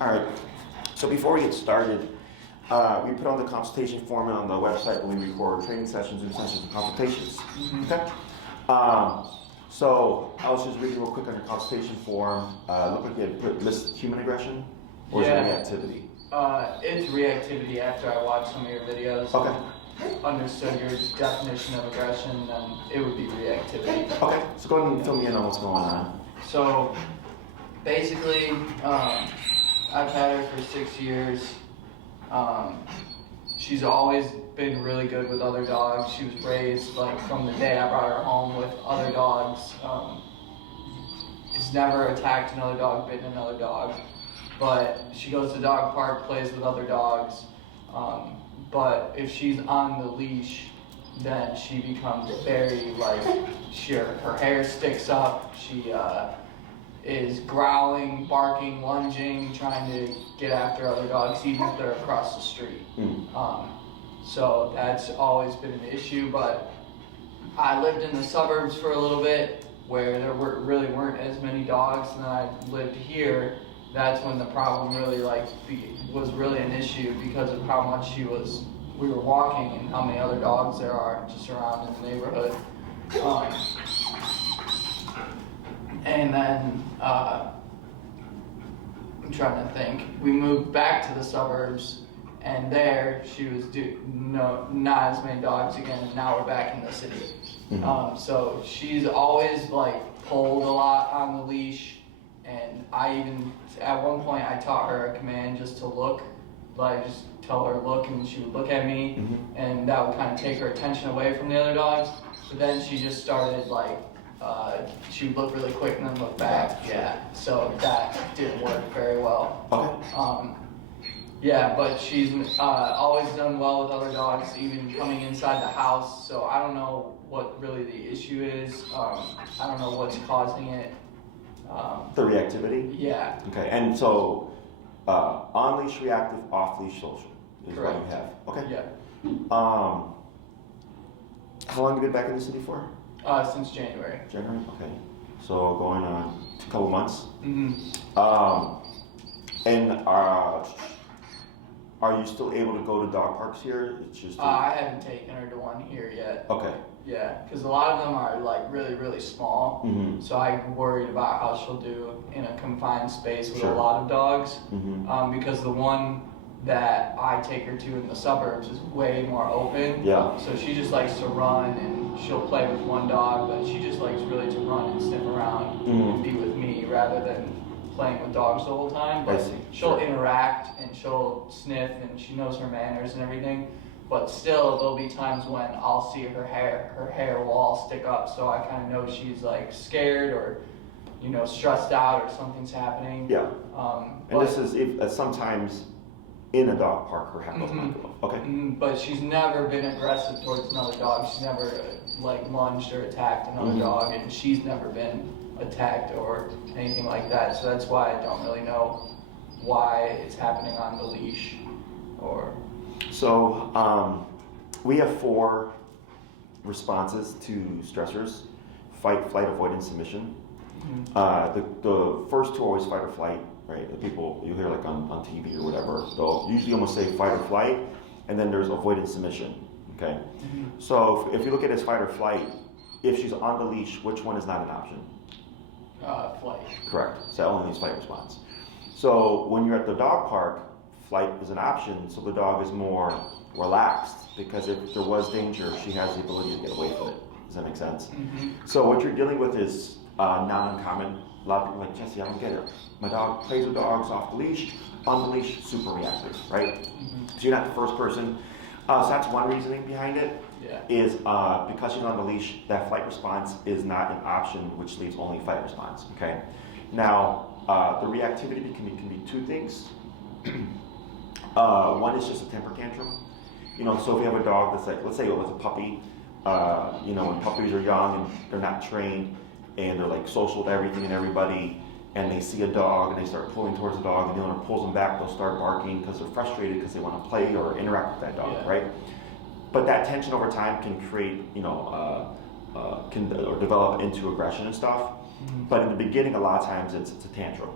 All right. So before we get started, we put on the consultation form on the website when we record training sessions, Zoom sessions, and consultations. Okay. So I was just reading real quick on your consultation form. Looked like you had put list human aggression, or is it reactivity? It's reactivity after I watched some of your videos. Okay. Understood your definition of aggression, then it would be reactivity. Okay. So go ahead and fill me in on what's going on. So basically, I've had her for 6 years. She's always been really good with other dogs. She was raised like from the day I brought her home with other dogs. It's never attacked another dog, bitten another dog. But she goes to the dog park, plays with other dogs. But if she's on the leash, then she becomes very her hair sticks up. She is growling, barking, lunging, trying to get after other dogs, even if they're across the street. So that's always been an issue. But I lived in the suburbs for a little bit, where there really weren't as many dogs, and then I lived here. That's when the problem really was really an issue because of how much we were walking and how many other dogs there are just around in the neighborhood. And then I'm trying to think. We moved back to the suburbs, and there she was not as many dogs again. And now we're back in the city. So she's always pulled a lot on the leash. And I even, at one point, I taught her a command just to look. Just tell her look, and she would look at me, and that would kind of take her attention away from the other dogs. But then she just started she would look really quick and then look back. Yeah, so that didn't work very well. Yeah, but she's always done well with other dogs, even coming inside the house. So I don't know what really the issue is. I don't know what's causing it. The reactivity? Yeah. Okay, and so on-leash reactive, off-leash social is Correct. what you have. Okay. Yeah. How long have you been back in the city for? Since January. January? Okay. So going on a couple months. And are you still able to go to dog parks here? It's just I haven't taken her to one here yet. Okay. Yeah, because a lot of them are really, really small. So I'm worried about how she'll do in a confined space with a lot of dogs. Because the one that I take her to in the suburbs is way more open. Yeah. So she just likes to run, and she'll play with one dog, but she just likes really to run and sniff around and be with me rather than playing with dogs the whole time. But she'll interact and she'll sniff, and she knows her manners and everything. But still, there'll be times when I'll see her hair will all stick up, so I kind of know she's scared or, stressed out or something's happening. Yeah. And this is sometimes in a dog park or happens. Okay. But she's never been aggressive towards another dog. She's never lunged or attacked another dog, and she's never been attacked or anything like that. So that's why I don't really know why it's happening on the leash or. So we have 4 responses to stressors: fight, flight, avoidance, submission. The first 2 are always fight or flight, right? The people you hear on TV or whatever, they'll usually almost say fight or flight, and then there's avoidance, submission. Okay. So if you look at it as fight or flight, if she's on the leash, which one is not an option? Flight. Correct. So that only needs flight response. So when you're at the dog park, flight is an option, so the dog is more relaxed, because if there was danger, she has the ability to get away from it. Does that make sense? So what you're dealing with is not uncommon. A lot of people are like, Jesse, I don't get it. My dog plays with dogs off the leash, on the leash, super reactive, right? So you're not the first person. So that's one reasoning behind it. Is because she's on the leash, that flight response is not an option, which leaves only fight response. Okay. Now the reactivity can be 2 things. One is just a temper tantrum. So if you have a dog that's let's say it was a puppy, when puppies are young and they're not trained and they're social with everything and everybody, and they see a dog and they start pulling towards the dog, and the owner pulls them back, they'll start barking because they're frustrated because they want to play or interact with that dog, right? But that tension over time can create, can develop into aggression and stuff. But in the beginning, a lot of times it's a tantrum.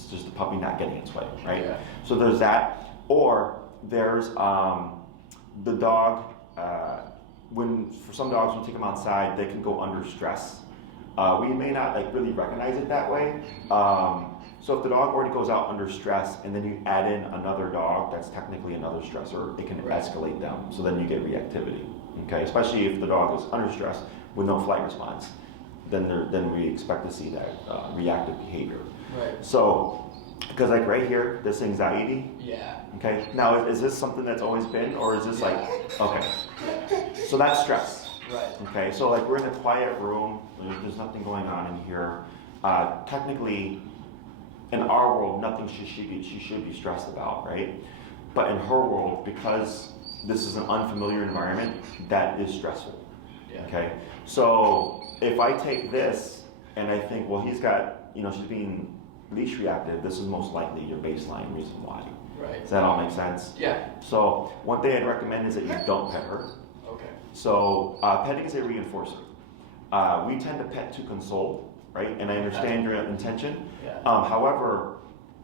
It's just the puppy not getting its way, right? Yeah. So there's that. Or there's the dog, for some dogs, when you take them outside, they can go under stress. We may not like really recognize it that way. So if the dog already goes out under stress and then you add in another dog, that's technically another stressor, it can escalate them. So then you get reactivity, okay? Especially if the dog is under stress with no flight response, then we expect to see that reactive behavior. Right. So, because like right here, this anxiety, Yeah. okay? Now, is this something that's always been, or is this like, okay. So that's stress. Right. Okay, so like we're in a quiet room, there's nothing going on in here. Technically, in our world, nothing she should be stressed about, right? But in her world, because this is an unfamiliar environment, that is stressful. Yeah. Okay, so if I take this and I think, well, he's got, she's being leash reactive, this is most likely your baseline reason why. Right. Does that all make sense? Yeah. So one thing I'd recommend is that you don't pet her. Okay. So petting is a reinforcer. We tend to pet to console, right? And I understand your intention. Yeah. However,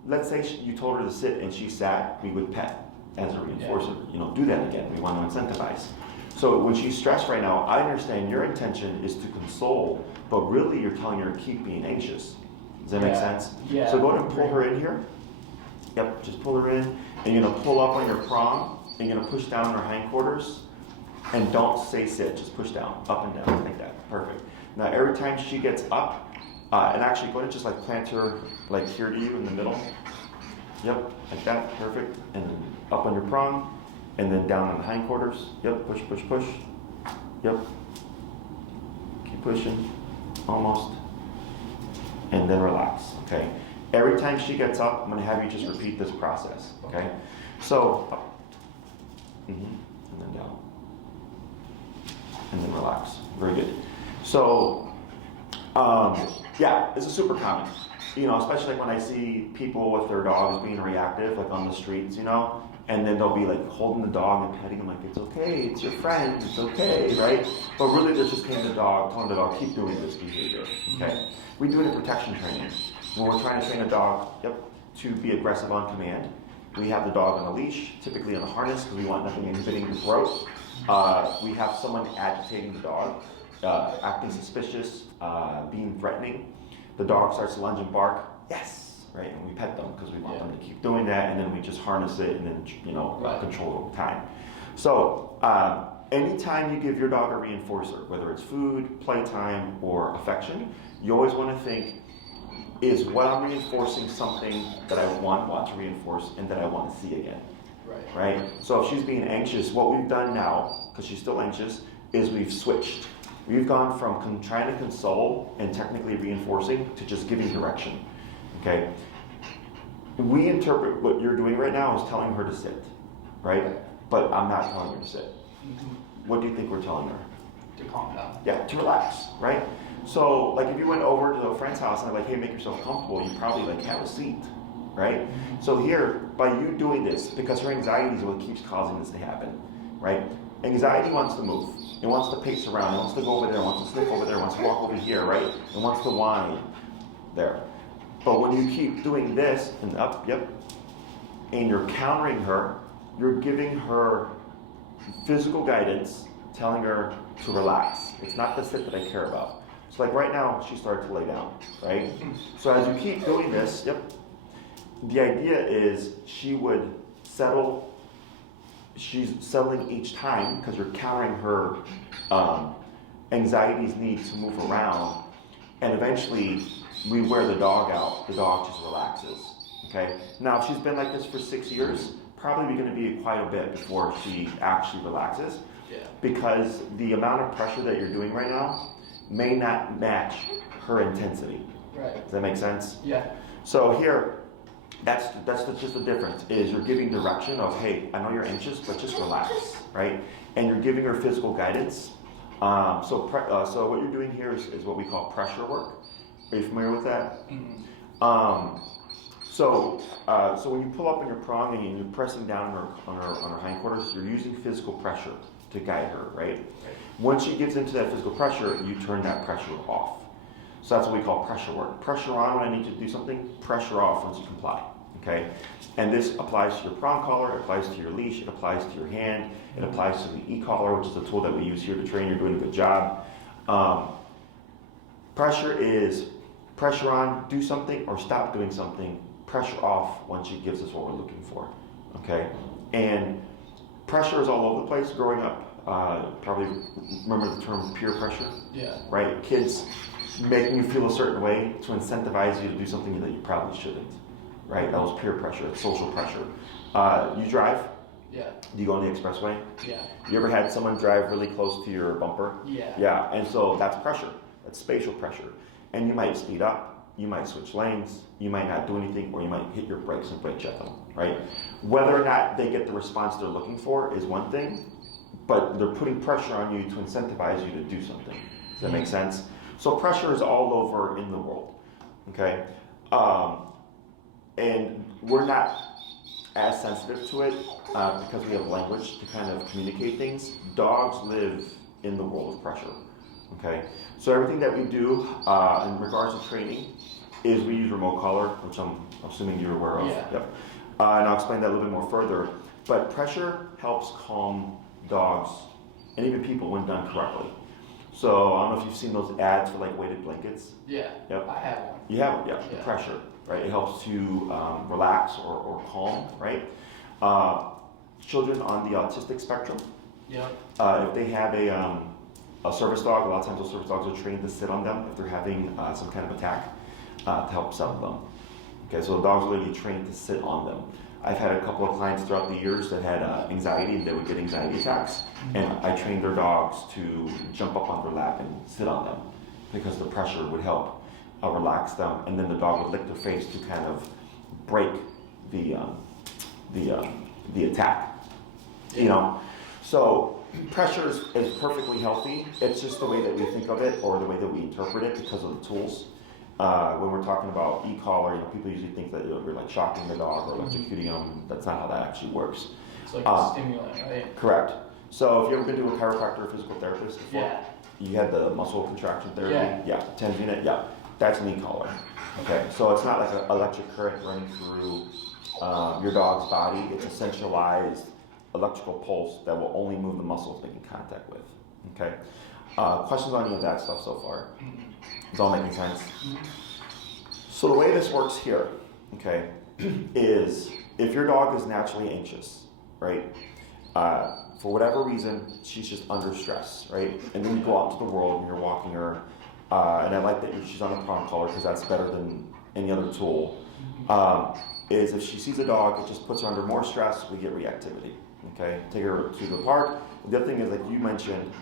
let's say you told her to sit and she sat, we would pet as a reinforcer. Do that again. We want to incentivize. So when she's stressed right now, I understand your intention is to console, but really you're telling her to keep being anxious. Does that make sense? Yeah. So go ahead and pull her in here. Yep, just pull her in. And you're going to pull up on your prong, and you're going to push down her hindquarters. And don't say sit, just push down, up and down, like that. Perfect. Now every time she gets up, and actually go ahead and just like plant her like here to you in the middle. Yep, like that, perfect. And then up on your prong, and then down on the hindquarters. Yep, push, push, push. Yep. Keep pushing, almost. And then relax, okay? Every time she gets up, I'm gonna have you just repeat this process, okay? So, up. And then down. And then relax. Very good. So, yeah, this is super common. Especially like when I see people with their dogs being reactive, like on the streets, and then they'll be like holding the dog and petting him like, it's okay, it's your friend, it's okay, right? But really they're just telling the dog, keep doing this behavior, okay? We do it in protection training. When we're trying to train a dog, to be aggressive on command, we have the dog on a leash, typically on a harness, because we want nothing inhibiting the throat. We have someone agitating the dog, acting suspicious, being threatening. The dog starts to lunge and bark, yes, right? And we pet them because we want them to keep doing that, and then we just harness it and then, control over time. So, anytime you give your dog a reinforcer, whether it's food, playtime, or affection, you always want to think, is what I'm reinforcing something that I want to reinforce and that I want to see again? Right? So if she's being anxious, what we've done now, because she's still anxious, is we've switched. We've gone from trying to console and technically reinforcing to just giving direction, okay? We interpret what you're doing right now as telling her to sit, right? But I'm not telling her to sit. What do you think we're telling her? To calm down. Yeah, to relax, right? So, like if you went over to a friend's house and they're like, hey, make yourself comfortable, you probably like have a seat, right? So here, by you doing this, because her anxiety is what keeps causing this to happen, right? Anxiety wants to move. It wants to pace around. It wants to go over there. It wants to sniff over there. It wants to walk over here, right? It wants to whine there. But when you keep doing this and up, and you're countering her, you're giving her physical guidance, telling her to relax. It's not the sit that I care about. So like right now, she started to lay down, right? So as you keep doing this, the idea is she would settle. She's settling each time because you're countering her anxiety's need to move around, and eventually we wear the dog out. The dog just relaxes. Okay. Now, if she's been like this for 6 years, probably going to be quite a bit before she actually relaxes. Yeah. Because the amount of pressure that you're doing right now may not match her intensity. Right. Does that make sense? Yeah. So here, that's just the difference, is you're giving direction of, hey, I know you're anxious, but just relax, right? And you're giving her physical guidance. So what you're doing here is what we call pressure work. Are you familiar with that? Mm-hmm. So when you pull up on your prong and you're pressing down on her hindquarters, you're using physical pressure to guide her, right? Once she gets into that physical pressure, you turn that pressure off. So that's what we call pressure work. Pressure on when I need you to do something, pressure off once you comply, okay? And this applies to your prong collar, it applies to your leash, it applies to your hand, it applies to the e-collar, which is the tool that we use here to train. You're doing a good job. Pressure is pressure on, do something, or stop doing something. Pressure off once she gives us what we're looking for, okay? And pressure is all over the place growing up. Probably remember the term peer pressure? Yeah. Right? Kids making you feel a certain way to incentivize you to do something that you probably shouldn't, right? That was peer pressure, social pressure. You drive? Yeah. Do you go on the expressway? Yeah. You ever had someone drive really close to your bumper? Yeah. Yeah, and so that's pressure. That's spatial pressure. And you might speed up, you might switch lanes, you might not do anything, or you might hit your brakes and brake check them, right? Whether or not they get the response they're looking for is one thing, but they're putting pressure on you to incentivize you to do something. Does that make sense? So pressure is all over in the world, okay? And we're not as sensitive to it because we have language to kind of communicate things. Dogs live in the world of pressure, okay? So everything that we do in regards to training is we use remote collar, which I'm assuming you're aware of. Yeah. Yep. And I'll explain that a little bit more further. But pressure helps calm dogs and even people when done correctly. So I don't know if you've seen those ads for like weighted blankets. Yeah. Yep. I have one. You have it, yeah. The Yeah. pressure, right? It helps to relax or calm, right? Children on the autistic spectrum, Yep. if they have a service dog, a lot of times those service dogs are trained to sit on them if they're having some kind of attack to help settle them. Okay, so the dogs are literally trained to sit on them. I've had a couple of clients throughout the years that had anxiety and they would get anxiety attacks, and I trained their dogs to jump up on their lap and sit on them because the pressure would help relax them, and then the dog would lick their face to kind of break the attack. You know, so pressure is perfectly healthy. It's just the way that we think of it or the way that we interpret it because of the tools. When we're talking about e-collar, you know, people usually think that we're like shocking the dog or electrocuting them. That's not how that actually works. It's like a stimulant, right? Correct. So if you've ever been to a chiropractor or physical therapist before, Yeah. you had the muscle contraction therapy. Yeah. 10 unit. Yeah, that's an e-collar. Okay, so it's not like an electric current running through your dog's body. It's a centralized electrical pulse that will only move the muscles making contact with. Okay. Questions on any of that stuff so far? It's all making sense. So the way this works here, okay, is if your dog is naturally anxious, right? For whatever reason, she's just under stress, right? And then you go out into the world and you're walking her, and I like that she's on a prong collar because that's better than any other tool. Is if she sees a dog, it just puts her under more stress, we get reactivity. Okay, take her to the park. The other thing is, like you mentioned,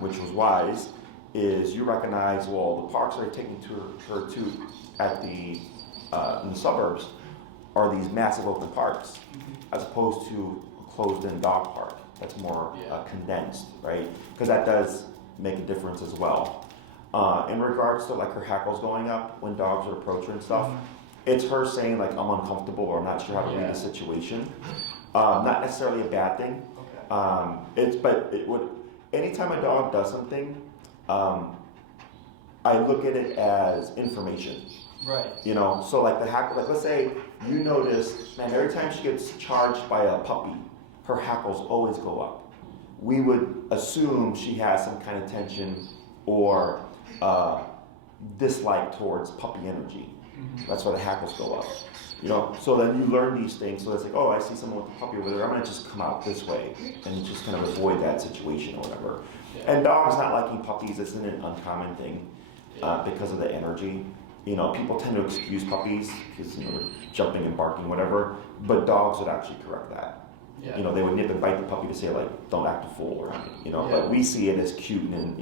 which was wise, is you recognize, well, the parks that are taking her to at the in the suburbs are these massive open parks, as opposed to a closed-in dog park that's more condensed, right? Because that does make a difference as well. In regards to like her hackles going up when dogs would approach her and stuff, it's her saying like, I'm uncomfortable or I'm not sure how to read the situation. Not necessarily a bad thing. Okay. Anytime a dog does something, I look at it as information. Right. You know, so like the hackle, like let's say you notice, man, every time she gets charged by a puppy, her hackles always go up. We would assume she has some kind of tension or dislike towards puppy energy. That's why the hackles go up. You know, so then you learn these things. So it's like, oh, I see someone with a puppy over there. I'm gonna just come out this way and just kind of avoid that situation or whatever. Yeah. And dogs not liking puppies isn't an uncommon thing because of the energy. You know, people tend to excuse puppies because they're jumping and barking, whatever. But dogs would actually correct that. Yeah. You know, they would nip and bite the puppy to say like, don't act a fool or anything. You know, but we see it as cute and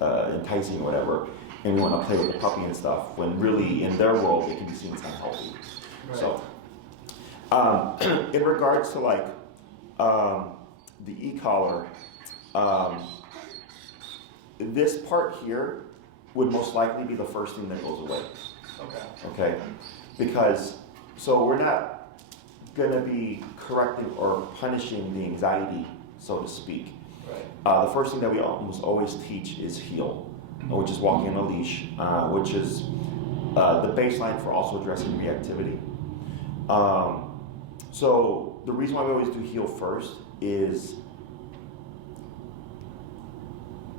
enticing or whatever. And we want to play with the puppy and stuff, when really in their world it can be seen as unhealthy. Right. So, in regards to like the e-collar, this part here would most likely be the first thing that goes away. Okay. Because so we're not gonna be correcting or punishing the anxiety, so to speak. Right. The first thing that we almost always teach is heal. which is walking on a leash, which is the baseline for also addressing reactivity. So the reason why we always do heel first is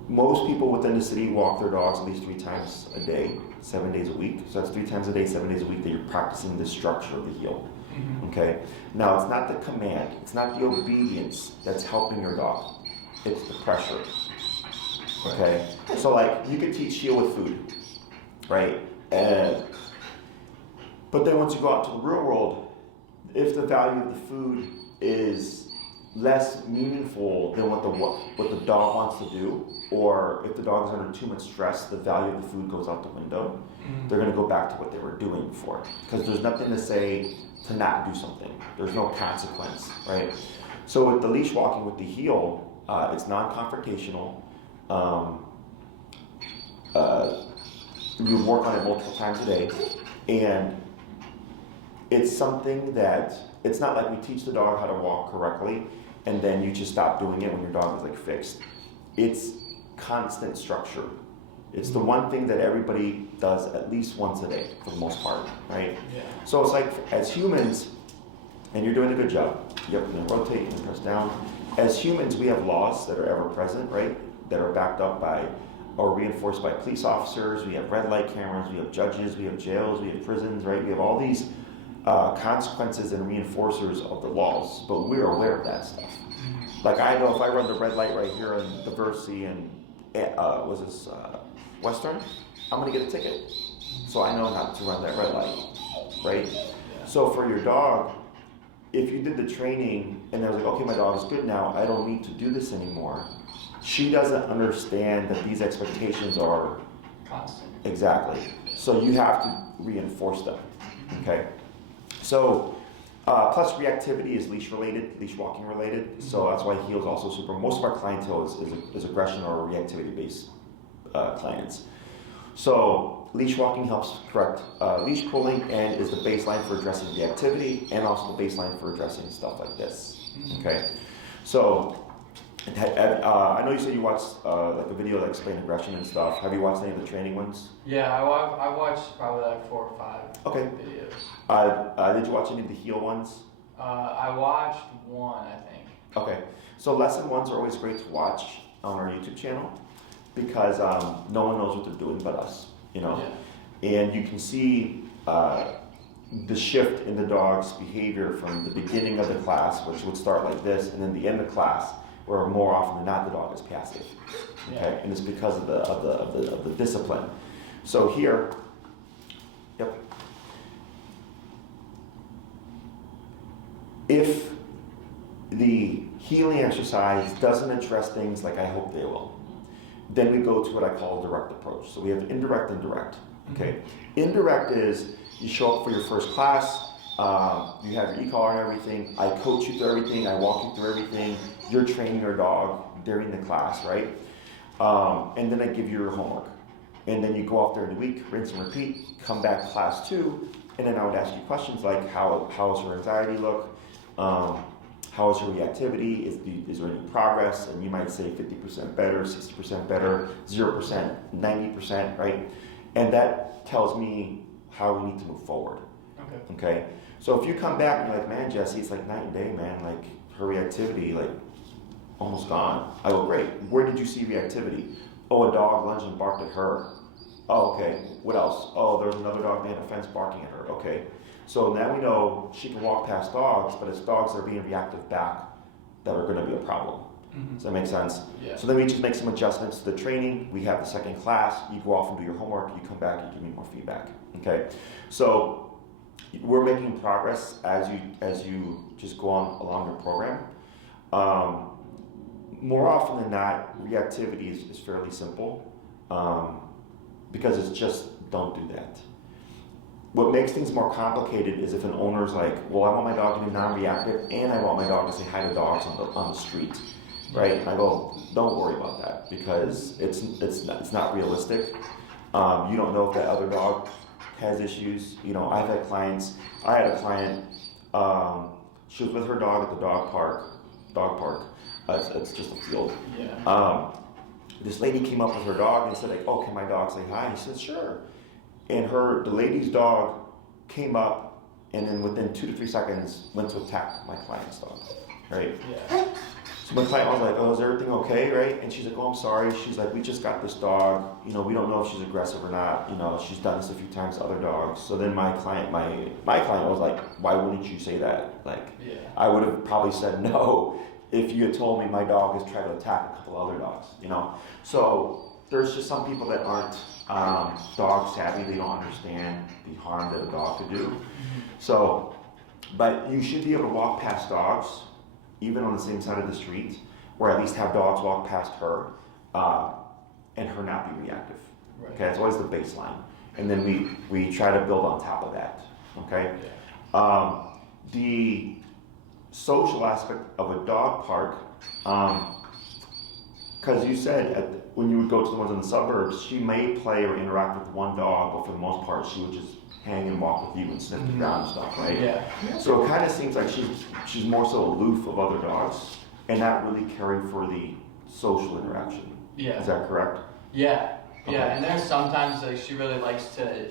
most people within the city walk their dogs at least 3 times a day, 7 days a week. So that's 3 times a day, 7 days a week that you're practicing the structure of the heel. Okay. Now it's not the command, it's not the obedience that's helping your dog. It's the pressure. Okay. So like you can teach heel with food, right? But then once you go out to the real world, if the value of the food is less meaningful than what the dog wants to do, or if the dog is under too much stress, the value of the food goes out the window. They're going to go back to what they were doing before, because there's nothing to say to not do something. There's no consequence, right? So with the leash walking with the heel, it's non-confrontational. You work on it multiple times a day, and it's something that, it's not like we teach the dog how to walk correctly and then you just stop doing it when your dog is like fixed. It's constant structure. It's the one thing that everybody does at least once a day for the most part, right? Yeah. So it's like, as humans, and you're doing a good job. Yep, and then rotate and press down. As humans, we have laws that are ever present, right? That are backed up by or reinforced by police officers. We have red light cameras, we have judges, we have jails, we have prisons, right? We have all these consequences and reinforcers of the laws, but we're aware of that stuff. Like I know if I run the red light right here in Diversity and Western, I'm gonna get a ticket. So I know not to run that red light, right? So for your dog, if you did the training and they're like, okay, my dog is good now, I don't need to do this anymore. She doesn't understand that these expectations are constant. Exactly. So you have to reinforce them, okay? So, plus reactivity is leash related, leash walking related. So that's why heel is also super. Most of our clientele is aggression or reactivity based clients. So leash walking helps correct leash pulling and is the baseline for addressing reactivity and also the baseline for addressing stuff like this. Okay. So I know you said you watched like a video that explained aggression and stuff. Have you watched any of the training ones? Yeah, I watched probably like 4 or 5 videos. Did you watch any of the heel ones? I watched one, I think. Okay, so lesson ones are always great to watch on our YouTube channel because no one knows what they're doing but us, you know. Yeah. And you can see the shift in the dog's behavior from the beginning of the class, which would start like this, and then the end of class, where more often than not the dog is passive. Okay, and it's because of the discipline. So here, yep. If the healing exercise doesn't address things like I hope they will, then we go to what I call a direct approach. So we have indirect and direct. Okay, indirect is you show up for your first class, you have your e-collar and everything, I coach you through everything, I walk you through everything, you're training your dog during the class, right? And then I give you your homework. And then you go off during the week, rinse and repeat, come back class 2, and then I would ask you questions like how's her anxiety look? How is her reactivity? Is there any progress? And you might say 50% better, 60% better, 0%, 90%, right? And that tells me how we need to move forward. Okay. So if you come back and you're like, man, Jesse, it's like night and day, man. Like her reactivity, like almost gone. I go, great. Where did you see reactivity? Oh, a dog lunged and barked at her. Oh, okay. What else? Oh, there's another dog behind a fence barking at her. Okay. So now we know she can walk past dogs, but it's dogs that are being reactive back that are going to be a problem. Does that make sense? Yeah. So then we just make some adjustments to the training. We have the second class. You go off and do your homework. You come back. You give me more feedback. Okay. So we're making progress as you just go on along your program. More often than not, reactivity is fairly simple because it's just don't do that. What makes things more complicated is if an owner's like, well, I want my dog to be non-reactive and I want my dog to say hi to dogs on the street, right? And I go, don't worry about that because it's not realistic. You don't know if that other dog has issues. You know, I've had clients. I had a client. She was with her dog at the dog park. It's just a field. Yeah. this lady came up with her dog and said like, oh, can my dog say hi? He said, sure. And the lady's dog came up and then within 2 to 3 seconds went to attack my client's dog, right? Yeah. So my client was like, oh, is everything okay, right? And she's like, oh, I'm sorry. She's like, we just got this dog. You know, we don't know if she's aggressive or not. You know, she's done this a few times to other dogs. So then my client was like, why wouldn't you say that? Like, Yeah. I would have probably said no if you had told me my dog has tried to attack a couple other dogs, you know? So there's just some people that aren't dog savvy. They don't understand the harm that a dog could do. So, but you should be able to walk past dogs even on the same side of the street, or at least have dogs walk past her, and her not be reactive. Right. Okay, that's always the baseline. And then we try to build on top of that, okay? Yeah. The social aspect of a dog park, because you said when you would go to the ones in the suburbs, she may play or interact with one dog, but for the most part, she would just hang and walk with you and sniff the ground and stuff, right? Yeah. So it kind of seems like she's more so aloof of other dogs and not really caring for the social interaction. Yeah. Is that correct? Yeah. Okay. Yeah, and there's sometimes like she really likes to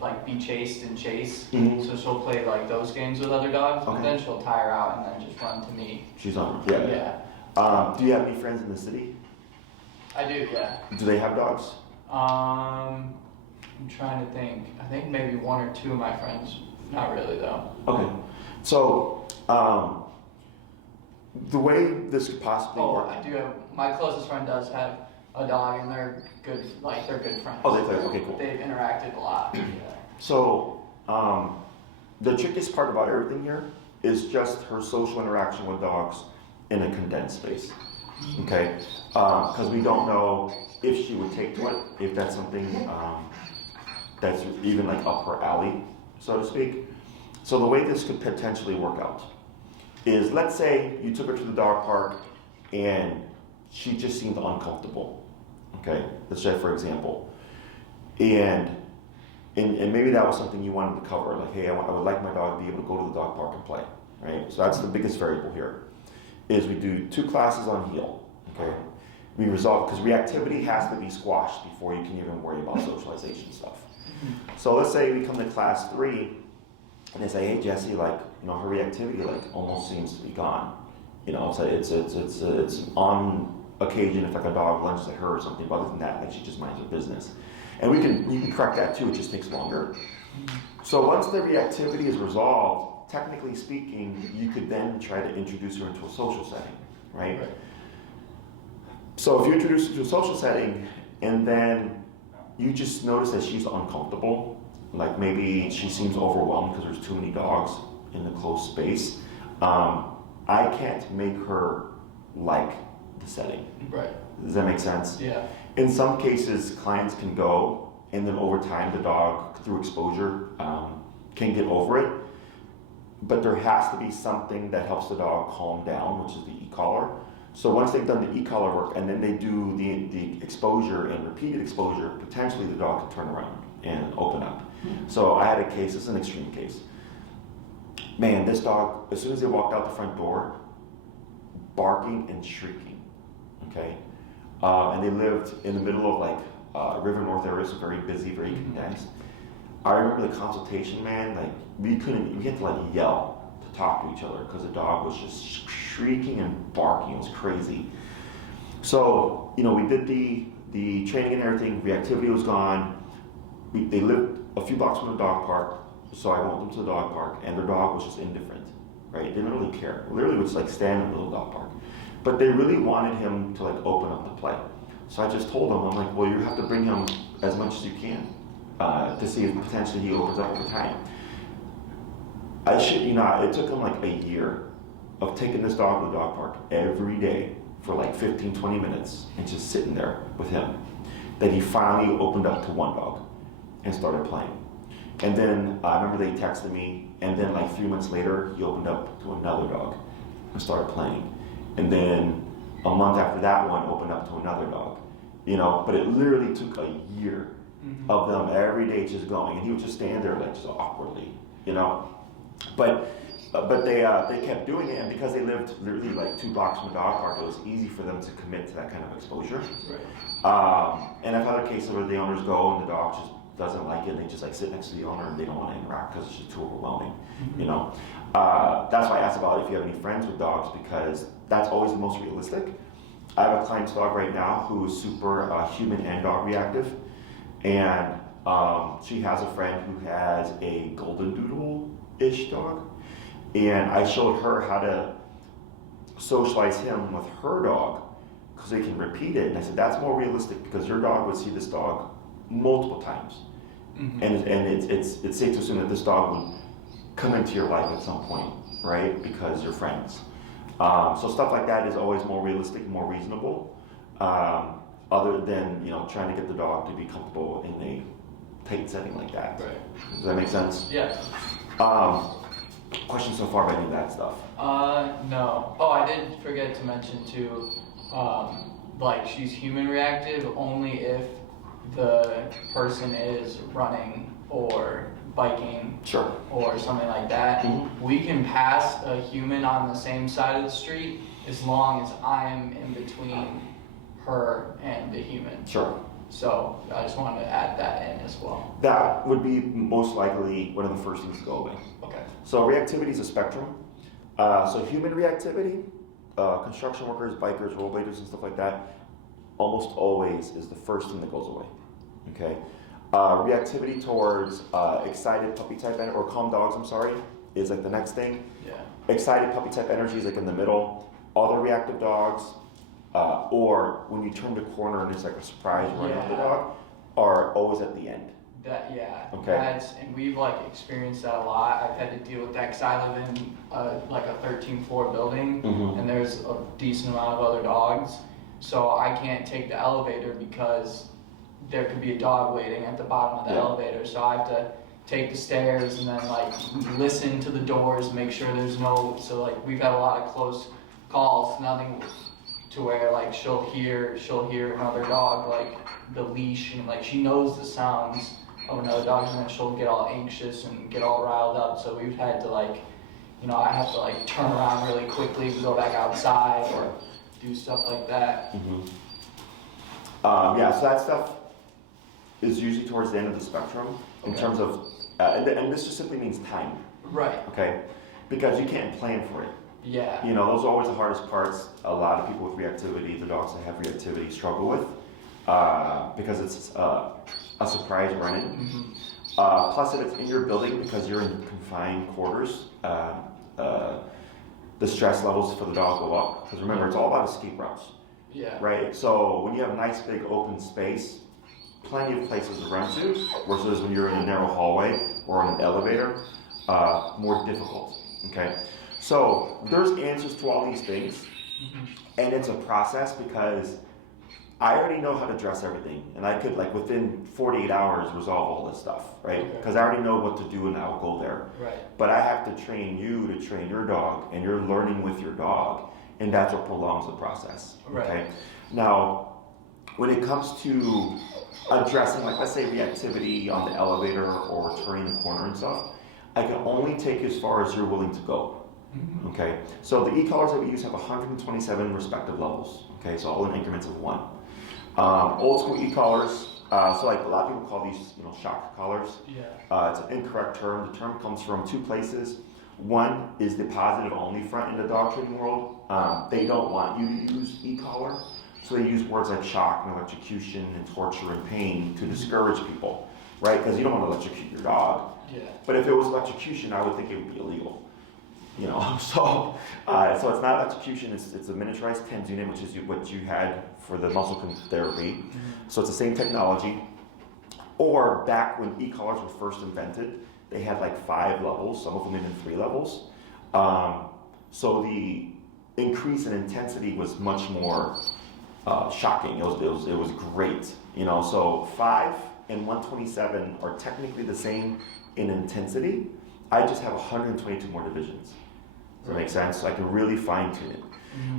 like be chased and chase, Mhm. so she'll play like those games with other dogs, but Okay. then she'll tire out and then just run to me. She's on. Yeah. Yeah, Do you have any friends in the city? I do. Yeah. Do they have dogs? I'm trying to think. I think maybe 1 or 2 of my friends. Not really though. Okay. So the way this could possibly Oh, work. I do have. My closest friend does have a dog, and they're good. Like they're good friends. Oh, they play. Okay, cool. They've interacted a lot. Yeah. So the trickiest part about everything here is just her social interaction with dogs in a condensed space. Okay, because we don't know if she would take to it, if that's something that's even like up her alley, so to speak. So the way this could potentially work out is, let's say you took her to the dog park and she just seemed uncomfortable. Okay, let's say for example, and maybe that was something you wanted to cover, like, hey, I would like my dog to be able to go to the dog park and play, right? So that's the biggest variable here, is we do 2 classes on heel, okay? We resolve, because reactivity has to be squashed before you can even worry about socialization stuff. So let's say we come to class 3, and they say, hey, Jesse, like, you know, her reactivity, like, almost seems to be gone. You know, it's on occasion if like a dog lunges at her or something, but other than that, like, she just minds her business. And you can correct that too, it just takes longer. So once the reactivity is resolved, technically speaking, you could then try to introduce her into a social setting, right? So if you introduce her to a social setting and then you just notice that she's uncomfortable, like maybe she seems overwhelmed because there's too many dogs in the closed space, I can't make her like the setting. Right. Does that make sense? Yeah. In some cases, clients can go, and then over time, the dog, through exposure, can get over it. But there has to be something that helps the dog calm down, which is the e-collar. So once they've done the e-collar work, and then they do the exposure and repeated exposure, potentially the dog can turn around and open up. So I had a case, this is an extreme case. Man, this dog, as soon as they walked out the front door, barking and shrieking, okay? And they lived in the middle of like River North area, so very busy, very condensed. I remember the consultation, man, like we had to like yell to talk to each other because the dog was just shrieking and barking. It was crazy. So, you know, we did the training and everything, reactivity was gone. They lived a few blocks from the dog park, so I went them to the dog park, and their dog was just indifferent, right? They didn't really care. Literally would just like stand in the little dog park. But they really wanted him to like open up the play. So I just told them, I'm like, well, you have to bring him as much as you can to see if potentially he opens up over time. I shit you not, it took him like a year of taking this dog to the dog park every day for like 15, 20 minutes and just sitting there with him, that he finally opened up to one dog and started playing. And then I remember they texted me, and then like 3 months later, he opened up to another dog and started playing. And then a month after that one, opened up to another dog. You know, but it literally took a year of them every day just going, and he would just stand there like just awkwardly, you know. But But they kept doing it, and because they lived literally like 2 blocks from the dog park, it was easy for them to commit to that kind of exposure. Right. And I've had a case where the owners go and the dog just doesn't like it, and they just like sit next to the owner and they don't want to interact because it's just too overwhelming. You know, that's why I asked about if you have any friends with dogs, because that's always the most realistic. I have a client's dog right now who is super human and dog reactive, and she has a friend who has a golden doodle-ish dog. And I showed her how to socialize him with her dog because they can repeat it. And I said, that's more realistic because your dog would see this dog multiple times. And it's safe to assume that this dog would come into your life at some point, right? Because you're friends. So stuff like that is always more realistic, more reasonable, other than, you know, trying to get the dog to be comfortable in a tight setting like that. Right. Does that make sense? Yeah. Questions so far about any of that stuff? No. Oh, I did forget to mention too, like she's human reactive only if the person is running or biking Sure. or something like that. We can pass a human on the same side of the street as long as I'm in between her and the human. Sure. So I just wanted to add that in as well. That would be most likely one of the first things to go away. Okay. So reactivity is a spectrum. So human reactivity, construction workers, bikers, rollerbladers, and stuff like that, almost always is the first thing that goes away. Okay. Reactivity towards excited puppy type or calm dogs, I'm sorry, is like the next thing. Yeah. Excited puppy type energy is like in the middle. Other reactive dogs, or when you turn the corner and it's like a surprise running of the dog, are always at the end. That, yeah. Okay. And we've like experienced that a lot. I've had to deal with that because I live in like a 13th floor building, and there's a decent amount of other dogs. So I can't take the elevator because there could be a dog waiting at the bottom of the elevator. So I have to take the stairs and then like listen to the doors, make sure there's no. So like we've had a lot of close calls. Nothing to where like she'll hear another dog like the leash, and like she knows the sounds of another dog, and then she'll get all anxious and get all riled up. So we've had to like, you know, I have to like turn around really quickly to go back outside or do stuff like that. Yeah, so that stuff is usually towards the end of the spectrum in terms of, and this just simply means time. Right. Okay, because you can't plan for it. Yeah. You know, those are always the hardest parts. A lot of people with reactivity, the dogs that have reactivity, struggle with because it's a surprise run-in. Plus, if it's in your building because you're in confined quarters, the stress levels for the dog go up. Because remember, it's all about escape routes. Yeah. Right. So when you have a nice big open space, plenty of places to run to, versus when you're in a narrow hallway or in an elevator, more difficult. Okay. So there's answers to all these things, and it's a process because I already know how to dress everything, and I could like within 48 hours resolve all this stuff, right? Because I already know what to do and I'll go there. Right. But I have to train you to train your dog, and you're learning with your dog, and that's what prolongs the process. Okay. Right. Now, when it comes to addressing, like let's say reactivity on the elevator or turning the corner and stuff, I can only take you as far as you're willing to go. Okay, so the e-collars that we use have 127 respective levels. Okay, so all in increments of 1. Old school e-collars, so like a lot of people call these, you know, shock collars. Yeah. It's an incorrect term. The term comes from 2 places. One is the positive only front in the dog training world. They don't want you to use e-collar, so they use words like shock and electrocution and torture and pain to discourage people, right? Because you don't want to electrocute your dog. Yeah. But if it was electrocution, I would think it would be illegal. You know, so it's not electrocution. It's a miniaturized TENS unit, which is what you had for the muscle therapy. So it's the same technology. Or back when e-collars were first invented, they had like 5 levels. Some of them even 3 levels. So the increase in intensity was much more shocking. It was great. You know, so 5 and 127 are technically the same in intensity. I just have 122 more divisions. Does that make sense? So I can really fine tune it.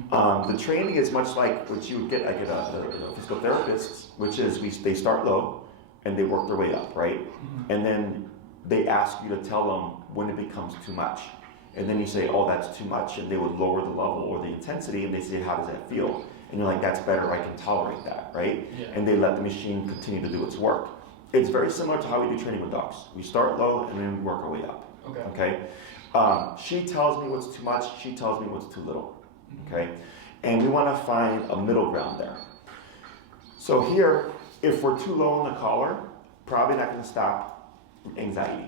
The training is much like what you would get. I get a physical therapist, which is they start low and they work their way up, right? And then they ask you to tell them when it becomes too much. and then you say, oh, that's too much, and they would lower the level or the intensity, and they say, how does that feel? And you're like, that's better, I can tolerate that, right? Yeah. And they let the machine continue to do its work. It's very similar to how we do training with dogs. We start low and then we work our way up. Okay. She tells me what's too much, she tells me what's too little. Okay. And we want to find a middle ground there. So here, if we're too low on the collar, probably not going to stop anxiety.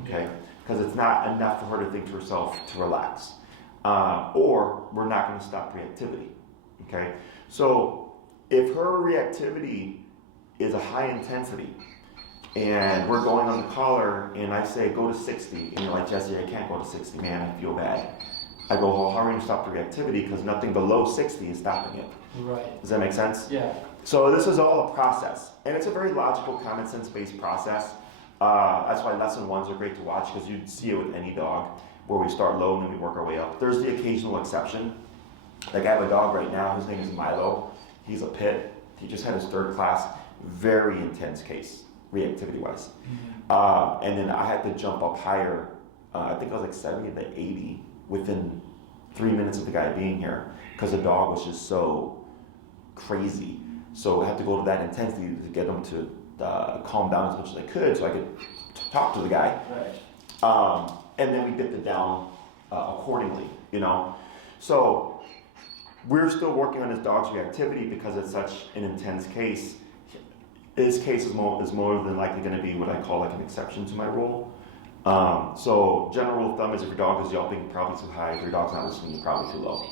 Okay. Because it's not enough for her to think to herself to relax. Or we're not going to stop reactivity. Okay. So if her reactivity is a high intensity, and we're going on the collar, and I say, go to 60, and you're like, Jesse, I can't go to 60, man, I feel bad. I go, well, how are you going to stop the reactivity? Because nothing below 60 is stopping it. Right. Does that make sense? Yeah. So this is all a process, and it's a very logical, common sense-based process. That's why lesson ones are great to watch, because you'd see it with any dog, where we start low and then we work our way up. There's the occasional exception. Like I have a dog right now, his name is Milo. He's a pit. He just had his 3rd class, very intense case, reactivity-wise. And then I had to jump up higher. I think I was like 70 to 80 within 3 minutes of the guy being here, because the dog was just so crazy. So I had to go to that intensity to get him to calm down as much as I could, so I could talk to the guy. Right. And then we dipped it down accordingly, you know. So we're still working on his dog's reactivity because it's such an intense case. His case is more than likely going to be what I call like an exception to my rule. So general rule of thumb is if your dog is yelping, probably too high. If your dog's not listening, you're probably too low,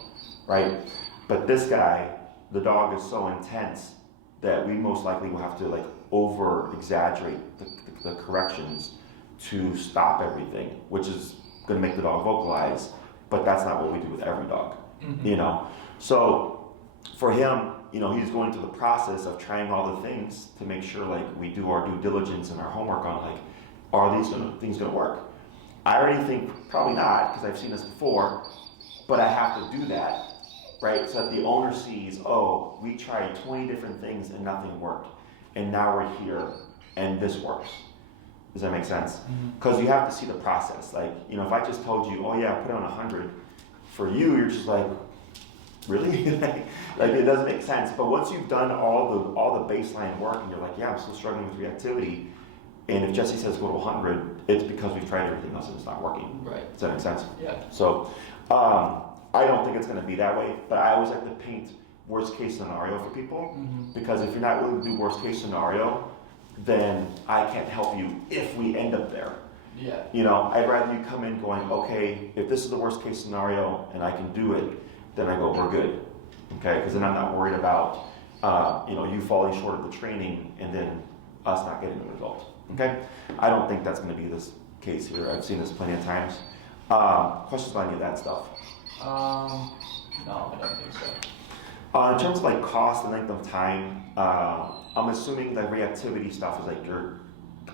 right? But this guy, the dog is so intense that we most likely will have to like over exaggerate the corrections to stop everything, which is going to make the dog vocalize. But that's not what we do with every dog, you know. So for him, you know, he's going through the process of trying all the things to make sure like we do our due diligence and our homework on like, are these things going to work? I already think probably not, because I've seen this before, but I have to do that, right? So that the owner sees, oh, we tried 20 different things and nothing worked. And now we're here and this works. Does that make sense? Because you have to see the process. Like, you know, if I just told you, oh yeah, put it on 100, for you, you're just like, really? Like it doesn't make sense. But once you've done all the baseline work and you're like, yeah, I'm still struggling with reactivity, and if Jesse says go to 100, it's because we've tried everything else and it's not working. Right. Does that make sense? Yeah. So I don't think it's going to be that way, but I always like to paint worst case scenario for people, because if you're not willing to do worst case scenario, then I can't help you if we end up there. Yeah. You know, I'd rather you come in going, okay, if this is the worst case scenario and I can do it, then I go, we're good. Okay, because then I'm not worried about you know, you falling short of the training and then us not getting the result. Okay, I don't think that's going to be this case here. I've seen this plenty of times. Questions about any of that stuff? No, I don't think so. In terms of like cost and length of time, I'm assuming that reactivity stuff is like your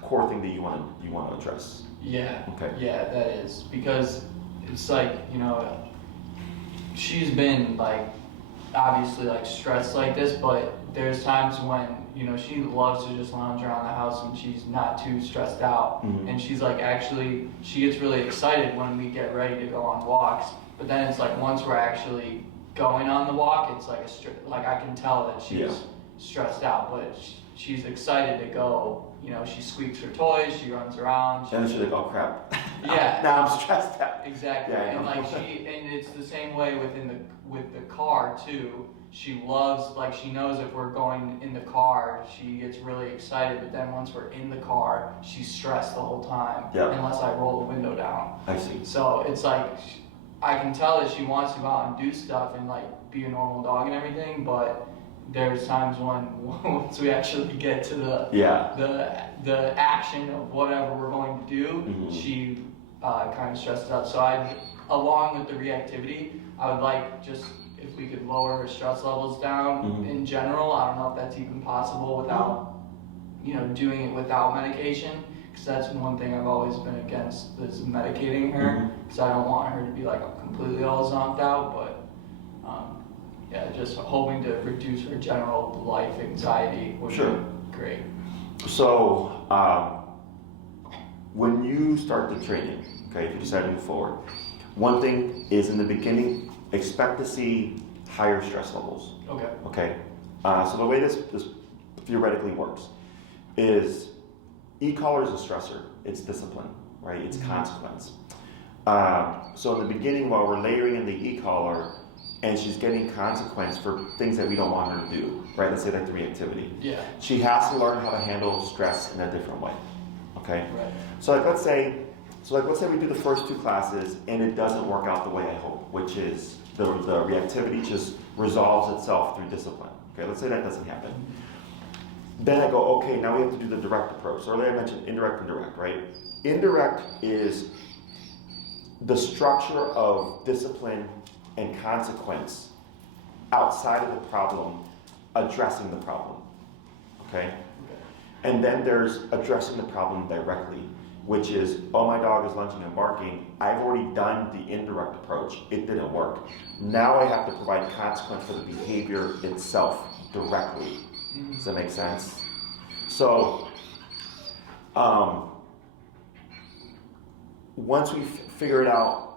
core thing that you want to address. Yeah. Okay. Yeah, that is, because it's like, you know, she's been like obviously like stressed like this, but there's times when, you know, she loves to just lounge around the house and she's not too stressed out. And she's like, actually, she gets really excited when we get ready to go on walks. But then it's like once we're actually going on the walk, it's like like I can tell that she's stressed out, but she's excited to go. You know, she squeaks her toys, she runs around. Then she's like, oh crap. Yeah. Now I'm stressed out. Exactly. Yeah, and like and it's the same way with the car too. She loves, like, she knows if we're going in the car, she gets really excited, but then once we're in the car, she's stressed the whole time, unless I roll the window down. I see. So it's like, I can tell that she wants to go out and do stuff and like be a normal dog and everything, but there's times when once we actually get to the action of whatever we're going to do, she kind of stresses out. So along with the reactivity, I would like just if we could lower her stress levels down in general. I don't know if that's even possible without, you know, doing it without medication, because that's one thing I've always been against, is medicating her, because I don't want her to be like completely all zonked out, but yeah, just hoping to reduce her general life anxiety would be great. So when you start the training, okay, if you decide to move forward, One thing is in the beginning, expect to see higher stress levels. Okay. Okay. So the way this theoretically works is e-collar is a stressor. It's discipline, right? It's consequence. So in the beginning, while we're layering in the e-collar, and she's getting consequence for things that we don't want her to do, right? Let's say like the reactivity. Yeah. She has to learn how to handle stress in a different way. Okay. Right. So let's say we do the first 2 classes and it doesn't work out the way I hope, which is the reactivity just resolves itself through discipline. Okay, let's say that doesn't happen. Then I go, okay, now we have to do the direct approach. So earlier I mentioned indirect and direct, right? Indirect is the structure of discipline and consequence outside of the problem, addressing the problem. Okay? And then there's addressing the problem directly, which is, oh, my dog is lunging and barking. I've already done the indirect approach. It didn't work. Now I have to provide consequence for the behavior itself directly. Does that make sense? So, once we figure it out,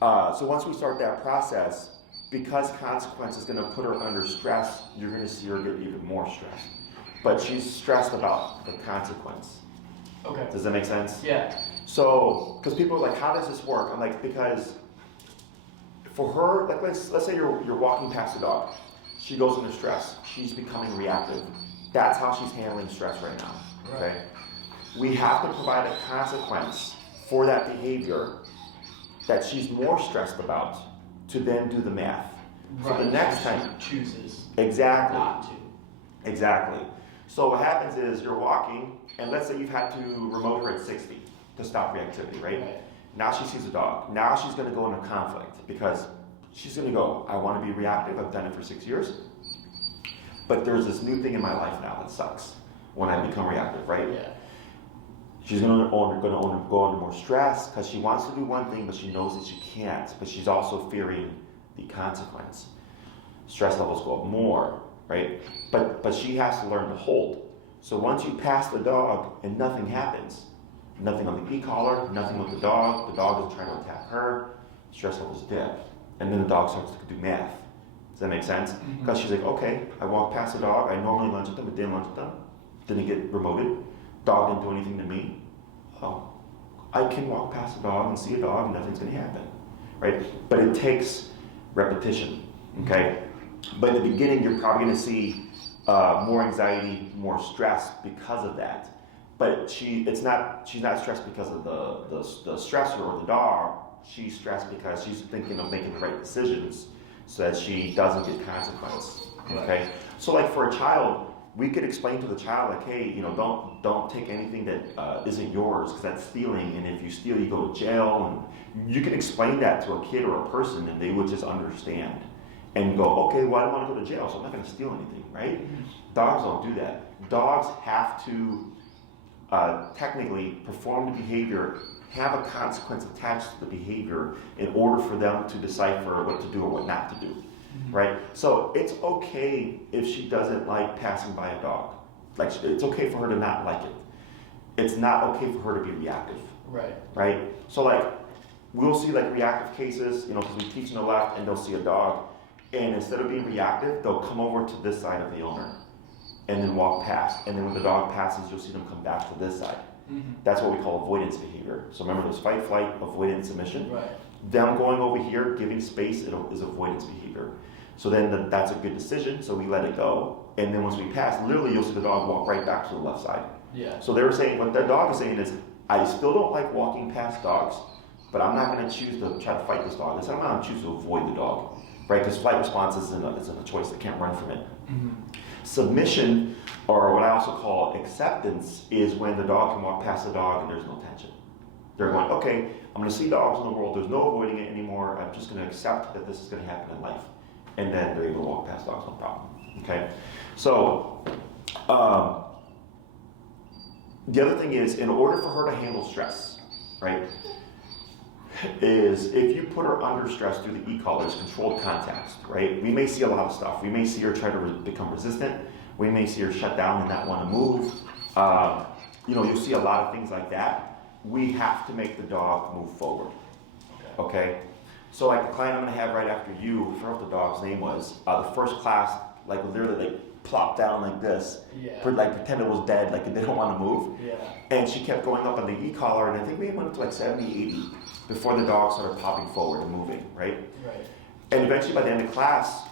once we start that process, because consequence is going to put her under stress, you're going to see her get even more stressed. But she's stressed about the consequence. Okay. Does that make sense? Yeah. So, because people are like, how does this work? I'm like, because for her, like let's say you're walking past a dog. She goes into stress. She's becoming reactive. That's how she's handling stress right now. Right. Okay? We have to provide a consequence for that behavior that she's more stressed about to then do the math. Right. So the next time she chooses exactly. not to. Exactly. So what happens is you're walking, and let's say you've had to remote her at 60 to stop reactivity, right? Now she sees a dog. Now she's going to go into conflict because she's going to go, I want to be reactive. I've done it for 6 years. But there's this new thing in my life now that sucks when I become reactive, right? Yeah. She's going to go under more stress because she wants to do one thing, but she knows that she can't. But she's also fearing the consequence. Stress levels go up more, right? But she has to learn to hold. So once you pass the dog and nothing happens, nothing on the e-collar, nothing with the dog isn't trying to attack her, stress levels dip. And then the dog starts to do math. Does that make sense? Because she's like, okay, I walked past the dog, I normally lunge at them, but didn't lunge at them, didn't get remoted, dog didn't do anything to me. Oh, I can walk past a dog and see a dog and nothing's gonna happen, right? But it takes repetition, okay? But in the beginning, you're probably gonna see more anxiety, more stress because of that. But she's not stressed because of the stressor or the dog. She's stressed because she's thinking of making the right decisions so that she doesn't get consequence. Okay. So like for a child, we could explain to the child like, hey, don't take anything that isn't yours because that's stealing, and if you steal, you go to jail. And you can explain that to a kid or a person, and they would just understand and go, okay, well, I don't want to go to jail, so I'm not going to steal anything, right? Dogs don't do that. Dogs have to technically perform the behavior, have a consequence attached to the behavior in order for them to decipher what to do or what not to do, right? So it's okay if she doesn't like passing by a dog. Like, it's okay for her to not like it. It's not okay for her to be reactive. Right? So like, we'll see like reactive cases, because we teach on the left and they'll see a dog, and instead of being reactive, they'll come over to this side of the owner and then walk past. And then when the dog passes, you'll see them come back to this side. That's what we call avoidance behavior. So remember, there's fight, flight, avoidance, submission. Right. Them going over here, giving space, is avoidance behavior. So then that's a good decision, so we let it go. And then once we pass, literally you'll see the dog walk right back to the left side. Yeah. So they were saying, what their dog is saying is, I still don't like walking past dogs, but I'm not going to choose to try to fight this dog. They said, I'm not going to choose to avoid the dog, right? Because flight response isn't a choice. They can't run from it. Submission, or what I also call acceptance, is when the dog can walk past the dog and there's no tension. They're going, okay, I'm going to see dogs in the world. There's no avoiding it anymore. I'm just going to accept that this is going to happen in life. And then they're able to walk past dogs, no problem. Okay? So, the other thing is, in order for her to handle stress, right, is if you put her under stress through the e-collars, controlled context, right, we may see a lot of stuff. We may see her try to become resistant. We may see her shut down and not want to move. You'll see a lot of things like that. We have to make the dog move forward, okay? So like the client I'm gonna have right after you, I forgot what the dog's name was, the first class, like literally like plopped down like this, like pretend it was dead, like they don't want to move. Yeah. And she kept going up on the e-collar, and I think we went up to like 70, 80 before the dog started popping forward and moving, right? Right. And eventually by the end of class,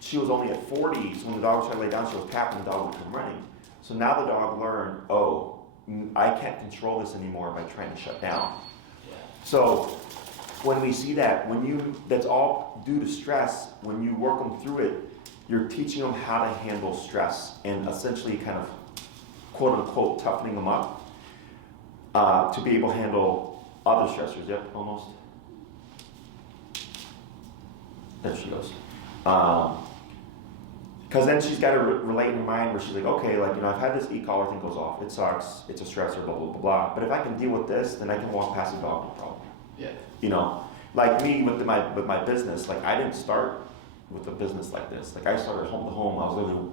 she was only at 40, so when the dog started to lay down, she was tapping, the dog would come running. So now the dog learned, oh, I can't control this anymore by trying to shut down. Yeah. So when we see that, that's all due to stress, when you work them through it, you're teaching them how to handle stress and essentially kind of quote unquote toughening them up to be able to handle other stressors. Yep, almost. There she goes. Because then she's got to relate in her mind where she's like, okay, like, I've had this e-collar thing goes off. It sucks. It's a stressor, blah, blah, blah, blah. But if I can deal with this, then I can walk past the dog, no problem. Yeah. Like me with my business, like I didn't start with a business like this. Like I started home to home. I was literally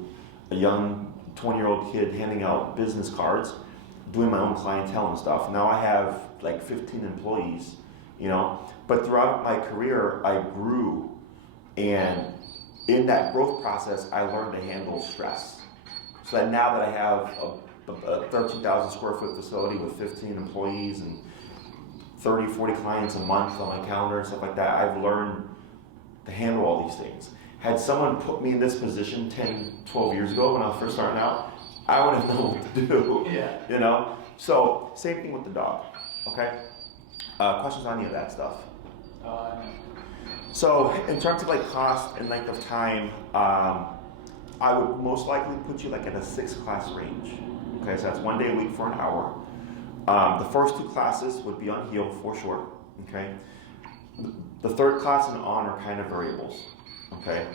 a young 20-year-old kid handing out business cards, doing my own clientele and stuff. Now I have like 15 employees, But throughout my career, I grew, and in that growth process, I learned to handle stress. So that now that I have a 13,000 square foot facility with 15 employees and 30, 40 clients a month on my calendar and stuff like that, I've learned to handle all these things. Had someone put me in this position 10, 12 years ago when I was first starting out, I wouldn't have known what to do. Yeah. So same thing with the dog, okay? Questions on any of that stuff? No. So in terms of like cost and length of time, I would most likely put you like at a 6-class range. Okay, so that's 1 day a week for an hour. The first 2 classes would be on heel for sure. Okay, the third class and on are kind of variables. Okay,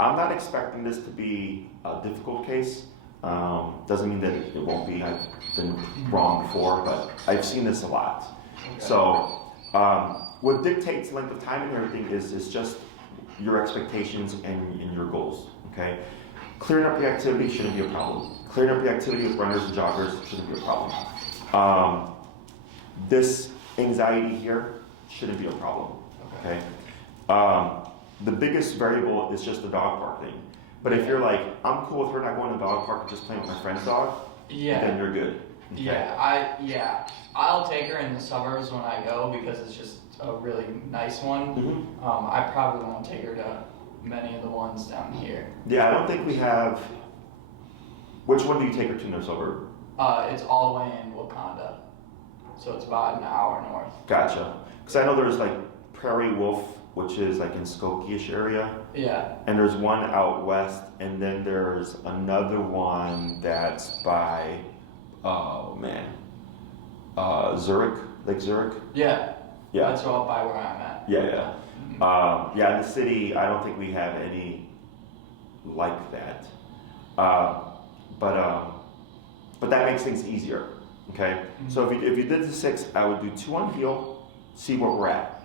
I'm not expecting this to be a difficult case. Doesn't mean that it won't be. I've been wrong before, but I've seen this a lot. Okay. So. What dictates length of time and everything is just your expectations and your goals, okay? Clearing up reactivity shouldn't be a problem. Clearing up reactivity with runners and joggers shouldn't be a problem. This anxiety here shouldn't be a problem, okay? The biggest variable is just the dog park thing. But if you're like, I'm cool with her not going to the dog park and just playing with my friend's dog, then you're good. Okay? I'll take her in the suburbs when I go because it's just a really nice one. Mm-hmm. I probably won't take her to many of the ones down here. Yeah, I don't think we have. Which one do you take her to in their suburb? It's all the way in Wakanda, so it's about an hour north. Gotcha. Because I know there's like Prairie Wolf, which is like in Skokie-ish area. Yeah. And there's one out west, and then there's another one that's by, Zurich, Lake Zurich. Yeah. Yeah. That's all by where I'm at. Yeah. In the city, I don't think we have any like that. But that makes things easier. Okay. Mm-hmm. So if you did the 6, I would do 2 on heel, see where we're at.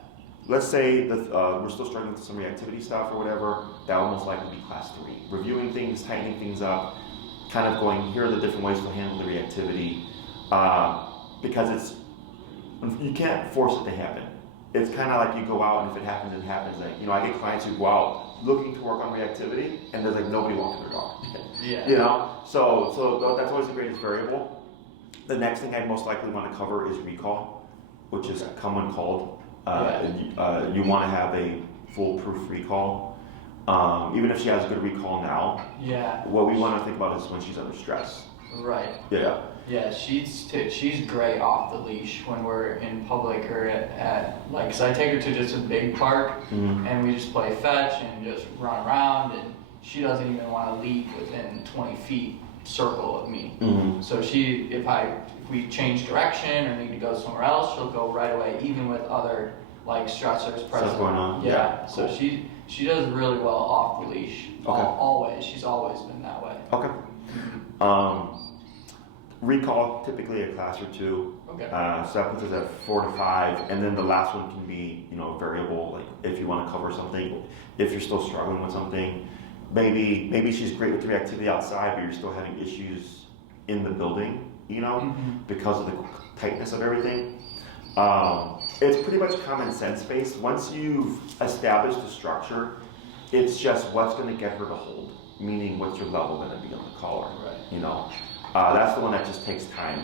Let's say that we're still struggling with some reactivity stuff or whatever. That will most likely be class 3. Reviewing things, tightening things up, kind of going, here are the different ways to handle the reactivity. Because you can't force it to happen. It's kind of like you go out and if it happens, it happens. Like, I get clients who go out looking to work on reactivity and there's like nobody walking their dog. Yeah. So that's always the greatest variable. The next thing I'd most likely want to cover is recall, which is come when called. You want to have a foolproof recall. Even if she has a good recall now, what we want to think about is when she's under stress. Right. Yeah. Yeah, she's great off the leash when we're in public or at like, cause I take her to just a big park and we just play fetch and just run around and she doesn't even want to leave within 20 feet circle of me. Mm-hmm. So if we change direction or need to go somewhere else, she'll go right away, even with other like stressors present. Stuff going on. Yeah. Cool. So she does really well off the leash. Okay. Always. She's always been that way. Okay. Recall, typically a class or 2. Okay. So that puts us at 4 to 5, and then the last one can be, variable. Like if you want to cover something, if you're still struggling with something, maybe she's great with reactivity outside, but you're still having issues in the building, because of the tightness of everything. It's pretty much common sense based. Once you've established the structure, it's just what's going to get her to hold, meaning what's your level going to be on the collar. Right. You know, that's the one that just takes time.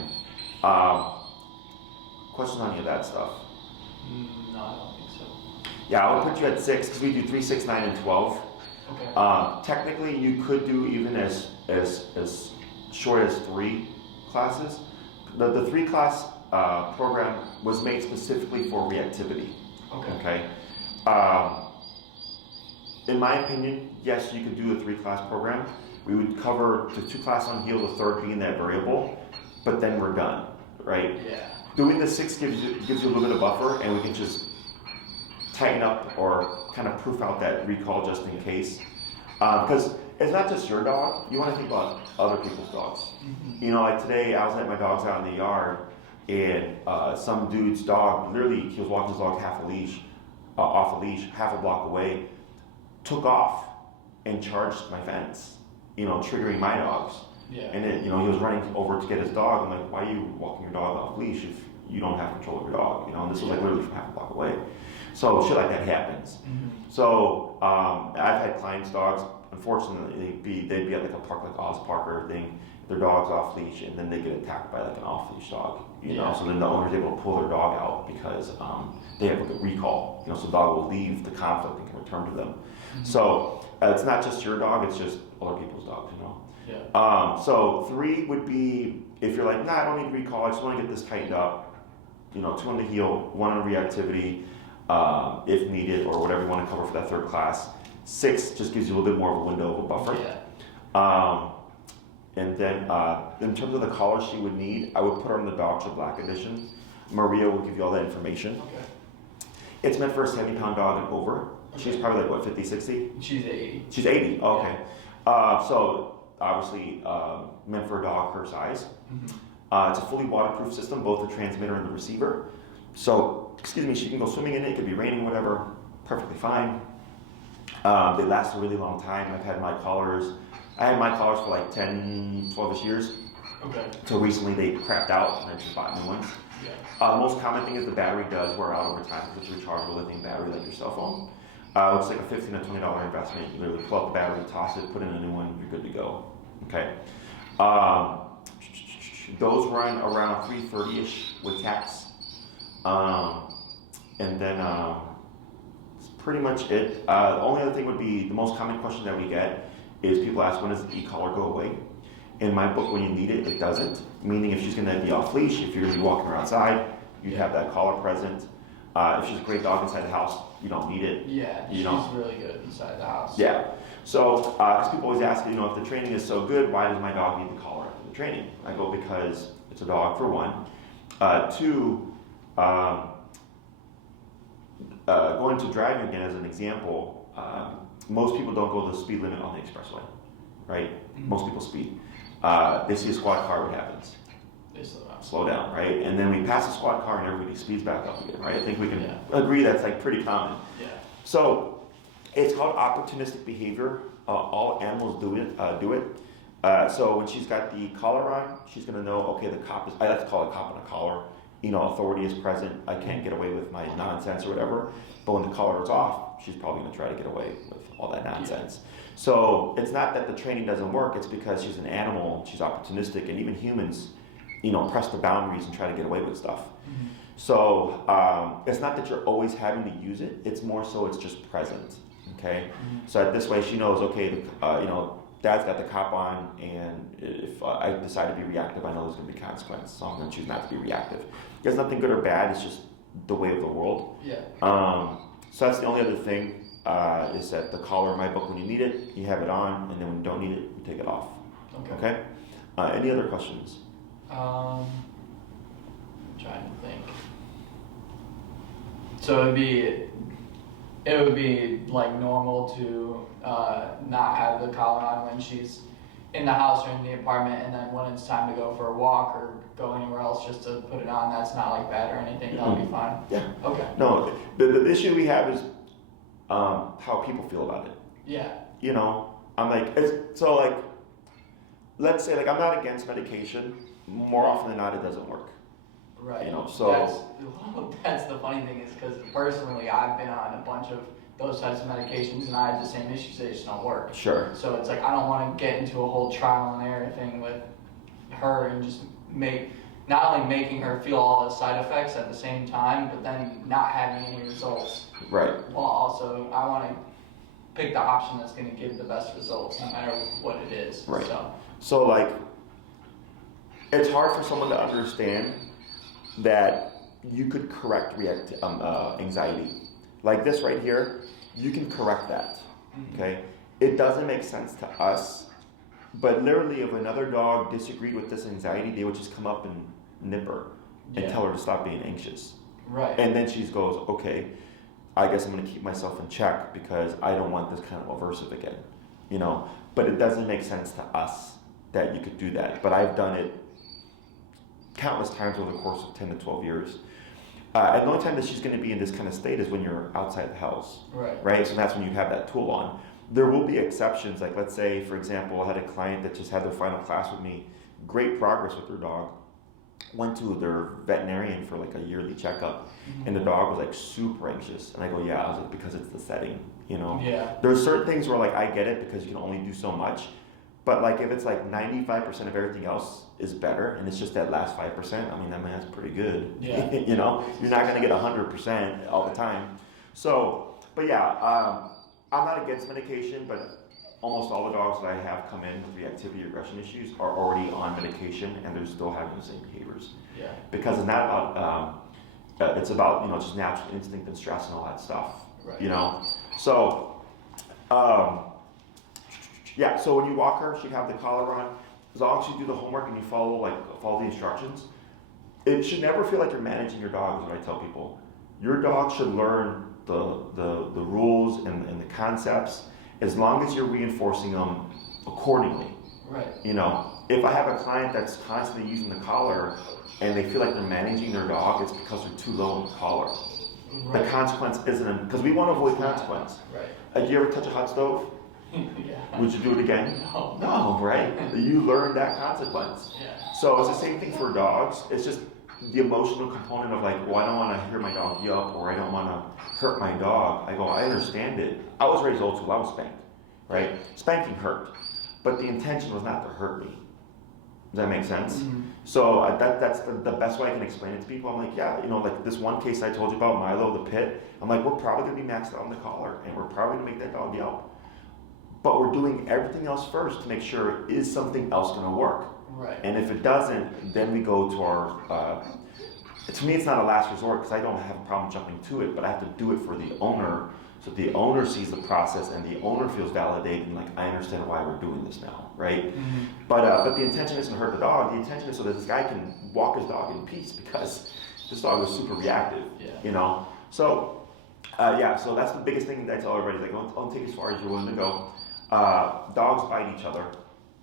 Questions on any of that stuff? No, I don't think so. Yeah, I would put you at 6 because we do 3, 6, 9, and 12. Okay. Technically, you could do even as short as 3 classes. The 3-class program was made specifically for reactivity. Okay. In my opinion, yes, you could do a 3-class program. We would cover the 2 class on heel, the 3rd being that variable, but then we're done, right? Yeah. Doing the 6 gives you a little bit of buffer, and we can just tighten up or kind of proof out that recall just in case. Because it's not just your dog, you want to think about other people's dogs. Mm-hmm. You know, like today I was letting my dogs out in the yard, and some dude's dog, literally, he was walking his dog off a leash, half a block away, took off and charged my fence, you know, triggering my dogs. Yeah. And then, you know, he was running over to get his dog. I'm like, why are you walking your dog off leash if you don't have control of your dog? You know, and this was like literally from half a block away. So shit like that happens. Mm-hmm. So I've had clients' dogs, unfortunately, they'd be at like a park like Oz Park or everything, their dog's off leash, and then they get attacked by like an off leash dog. You know, so then the owner's able to pull their dog out because they have like a recall. You know, so the dog will leave the conflict and can return to them. Mm-hmm. So it's not just your dog; it's just other people's dogs. You know. Yeah. So 3 would be if you're like, nah, I don't need recall. I just want to get this tightened up. You know, 2 on the heel, 1 on reactivity, if needed, or whatever you want to cover for that 3rd class. 6 just gives you a little bit more of a window of a buffer. Yeah. And then in terms of the collar she would need, I would put her on the Dogtra Black Edition. Maria will give you all that information. Okay. It's meant for a 70-pound dog and over. Okay. She's probably like, what, 50, 60? She's 80. She's 80, okay. So obviously meant for a dog her size. Mm-hmm. It's a fully waterproof system, both the transmitter and the receiver. So, she can go swimming in it, it could be raining, whatever, perfectly fine. They last a really long time. I had my collars for like 10, 12-ish years. Okay. Until recently they crapped out and I just bought new ones. Yeah. The most common thing is the battery does wear out over time because it's a rechargeable lithium battery like your cell phone. It's like a $15 to $20 investment. You literally pull out the battery, toss it, put in a new one, you're good to go. Okay. Those run around 330-ish with tax. And then that's pretty much it. The only other thing would be the most common question that we get is people ask, when does the e-collar go away? In my book, when you need it, it doesn't. Meaning if she's going to be off leash, if you're going to be walking her outside, you'd have that collar present. If she's a great dog inside the house, you don't need it. Yeah, she's really good inside the house. Yeah. So, because people always ask, if the training is so good, why does my dog need the collar after the training? I go, because it's a dog, for one. 2, going to driving again as an example, most people don't go the speed limit on the expressway, right? Mm-hmm. Most people speed. They see a squad car, what happens? They slow down. Slow down, right? And then we pass a squad car and everybody speeds back up again, right? I think we can agree that's like pretty common. Yeah. So it's called opportunistic behavior. All animals do it. So when she's got the collar on, she's gonna know, okay, the cop is, I like to call it cop on a collar. Authority is present. I can't get away with my nonsense or whatever. But when the collar is off, she's probably gonna try to get away with all that nonsense. Yeah. So it's not that the training doesn't work. It's because she's an animal. She's opportunistic, and even humans, press the boundaries and try to get away with stuff. Mm-hmm. So it's not that you're always having to use it. It's more so it's just present. Okay. Mm-hmm. So this way she knows. Okay, Dad's got the cop on, and if I decide to be reactive, I know there's going to be consequences. So I'm going to choose not to be reactive. There's nothing good or bad. It's just the way of the world. Yeah. So that's the only other thing is that the collar in my book, when you need it, you have it on, and then when you don't need it, you take it off. Okay. Any other questions? I'm trying to think. So it would be like normal to not have the collar on when she's in the house or in the apartment, and then when it's time to go for a walk or go anywhere else, just to put it on. That's not like bad or anything. Mm-hmm. That'll be fine. Yeah. Okay. No, the issue we have is how people feel about it. Yeah. I'm like, let's say, I'm not against medication. More often than not, it doesn't work. Right. You know, so that's the funny thing is because personally I've been on a bunch of those types of medications and I have the same issues. They just don't work. sure. So it's like I don't want to get into a whole trial and error thing with her and just not only making her feel all the side effects at the same time, but then not having any results. Right. Well, also I want to pick the option that's going to give the best results, no matter what it is. Right. So like, it's hard for someone to understand that you could correct anxiety. Like this right here, you can correct that. Okay. It doesn't make sense to us, but literally, if another dog disagreed with this anxiety, they would just come up and nip her and tell her to stop being anxious. Right. And then she goes, okay, I guess I'm going to keep myself in check because I don't want this kind of aversive again, you know. But it doesn't make sense to us that you could do that. But I've done it countless times over the course of 10 to 12 years. And the only time that she's going to be in this kind of state is when you're outside the house, right? So that's when you have that tool on. There will be exceptions, like let's say, for example, I had a client that just had their final class with me, great progress with their dog, went to their veterinarian for like a yearly checkup, and the dog was like super anxious. And I go, yeah, I was like, because it's the setting, you know? Yeah. There's certain things where like I get it because you can only do so much, but like if it's like 95% of everything else is better and it's just that last 5%, I mean, that man's pretty good. Yeah. You know, you're not gonna get 100% all the time. So, but yeah, I'm not against medication, but almost all the dogs that I have come in with reactivity aggression issues are already on medication and they're still having the same behaviors. Yeah. Because it's not about, it's about, you know, just natural instinct and stress and all that stuff, you know? So, yeah, so when you walk her, she'd have the collar on. As long as you do the homework and you follow the instructions, it should never feel like you're managing your dog, is what I tell people. Your dog should learn the rules and the concepts as long as you're reinforcing them accordingly. Right. You know, if I have a client that's constantly using the collar and they feel like they're managing their dog, it's because they're too low in the collar. Right. The consequence isn't, because we want to avoid consequence. Right. Do you ever touch a hot stove? Yeah. Would you do it again? No. No, right? You learn that consequence. Yeah. So it's the same thing for dogs. It's just the emotional component of like, well, I don't want to hear my dog yelp or I don't want to hurt my dog. I go, I understand it. I was raised old school. I was spanked, right? Spanking hurt, but the intention was not to hurt me. Does that make sense? So that's the best way I can explain it to people. I'm like, yeah, you know, like this one case I told you about, Milo, the pit. I'm like, we're probably going to be maxed out on the collar and we're probably going to make that dog yelp. But we're doing everything else first to make sure, is something else going to work? Right. And if it doesn't, then we go to our, to me it's not a last resort because I don't have a problem jumping to it, but I have to do it for the owner so the owner sees the process and the owner feels validated and like, I understand why we're doing this now, right? But the intention isn't to hurt the dog, the intention is so that this guy can walk his dog in peace because this dog is super reactive, you know? So, yeah, so that's the biggest thing that I tell everybody, like, don't take as far as you're willing to go. Dogs bite each other,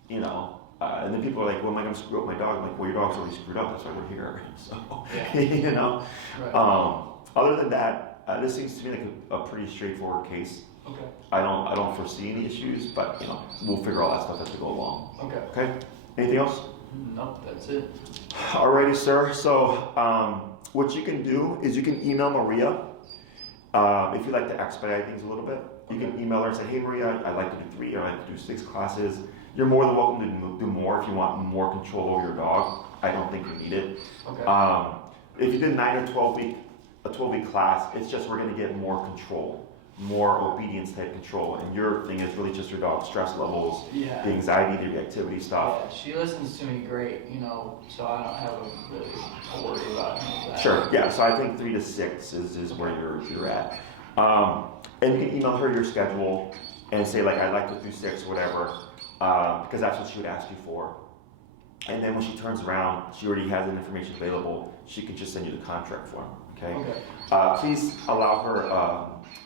you know, and then people are like, well, am I going to screw up my dog? I'm like, well, your dog's already screwed up, that's why we're here. So, you know, other than that, this seems to me like a pretty straightforward case. Okay. I don't foresee any issues, but, you know, we'll figure all that stuff as we go along. Okay. Okay? Anything else? Nope, that's it. Alrighty, sir. So, what you can do is you can email Maria if you'd like to expedite things a little bit. You can email her and say, hey Maria, I'd like to do 3 or I'd like to do 6 classes. You're more than welcome to do more if you want more control over your dog. I don't think you need it. Okay. If you did a 12-week class, it's just we're going to get more control, more obedience type control. And your thing is really just your dog's stress levels, the anxiety, the reactivity stuff. Yeah, she listens to me great, you know, so I don't have really to worry about any of that. Sure, yeah, so I think 3 to 6 is where you're at. And you can email her your schedule and say like, I'd like to do 6 or whatever, because that's what she would ask you for. And then when she turns around, she already has that information available. She can just send you the contract form, okay? Please allow her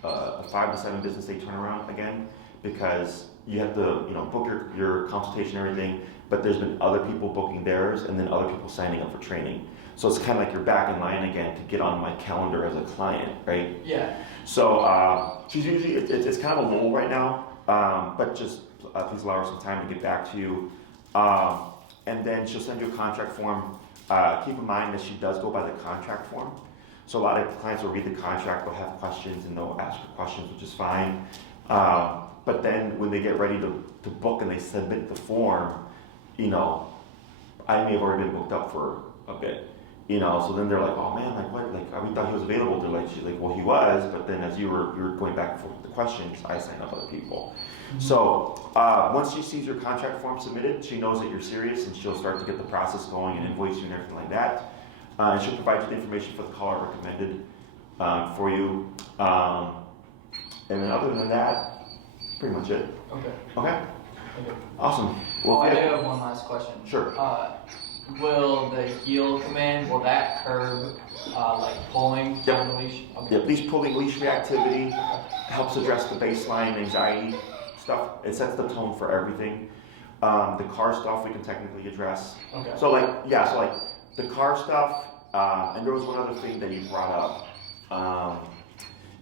a 5 to 7 business day turnaround again, because you have to, you know, book your consultation and everything, but there's been other people booking theirs and then other people signing up for training. So it's kind of like you're back in line again to get on my calendar as a client, right? Yeah. So she's usually, it's kind of a lull right now, but just please allow her some time to get back to you. And then she'll send you a contract form. keep in mind that she does go by the contract form. So a lot of clients will read the contract, they'll have questions, and they'll ask her questions, which is fine. But then when they get ready to book and they submit the form, you know, I may have already been booked up for a bit. You know, so then they're like, oh man, like what? Like we thought he was available. They're like, she's like, well, he was, but then as you were going back and forth with the questions, I signed up other people. Mm-hmm. So once she sees your contract form submitted, she knows that you're serious, and she'll start to get the process going and invoice you and everything like that. And she'll provide you the information for the call I recommended for you. And then other than that, pretty much it. Okay. Okay. Okay. Awesome. Well, I do have one last question. Sure. Will the heel command, will that curb like pulling on the leash? Okay. Yep, leash pulling, leash reactivity helps address the baseline anxiety stuff. It sets the tone for everything. The car stuff we can technically address. Okay. So like the car stuff, and there was one other thing that you brought up.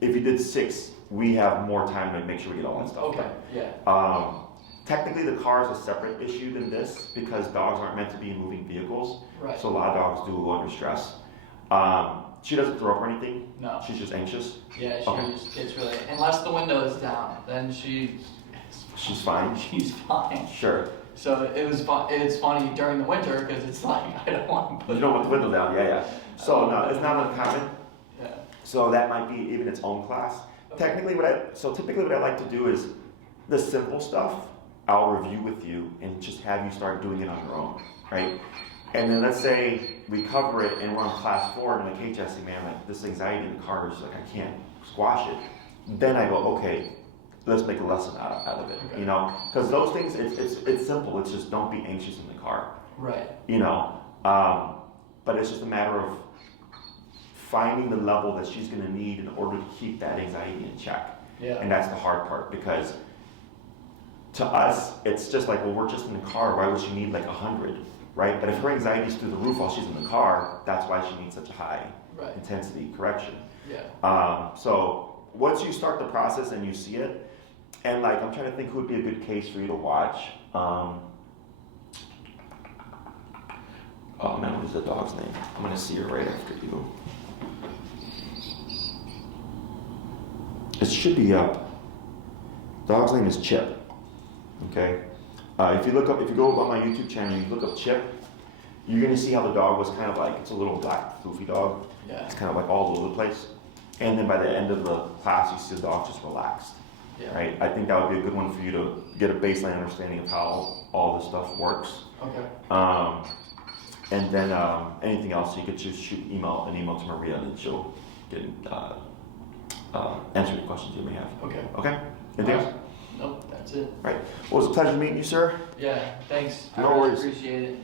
If you did 6, we have more time to make sure we get all that stuff Okay, done. yeah. Technically, the car is a separate issue than this because dogs aren't meant to be in moving vehicles. Right. So a lot of dogs do go under stress. She doesn't throw up or anything. No. She's just anxious. Yeah, she just gets really, unless the window is down, then she's fine. She's fine. Sure. So it was fun. It's funny during the winter because it's like I don't want to put. You don't want the window down. Yeah. So no, it's not uncommon. Yeah. So that might be even its own class. Okay. Typically, what I like to do is the simple stuff. I'll review with you and just have you start doing it on your own, right? And then let's say we cover it and we're on class 4 and like, hey Jesse, man, like this anxiety in the car is like I can't squash it. Then I go, okay, let's make a lesson out of it, okay. You know? Because those things, it's simple. It's just don't be anxious in the car, right? You know, but it's just a matter of finding the level that she's going to need in order to keep that anxiety in check. Yeah. And that's the hard part because. To us, it's just like, well, we're just in the car. Why would she need like 100, right? But if her anxiety's through the roof while she's in the car, that's why she needs such a high intensity correction. Yeah. So once you start the process and you see it, and like I'm trying to think who would be a good case for you to watch. Oh man, what is the dog's name? I'm gonna see her right after you. It should be up. Dog's name is Chip. Okay, if you go on my YouTube channel, and you look up Chip, you're gonna see how the dog was kind of like, it's a little black floofy dog. Yeah. It's kind of like all over the place. And then by the end of the class, you see the dog just relaxed. Yeah. Right. I think that would be a good one for you to get a baseline understanding of how all this stuff works. Okay. And then anything else, you could just shoot an email to Maria, and she'll get answer the questions you may have. Okay. Okay. Anything else? Nope, that's it. Right. Well, it was a pleasure meeting you, sir. Yeah, thanks. No I really worries. appreciate it.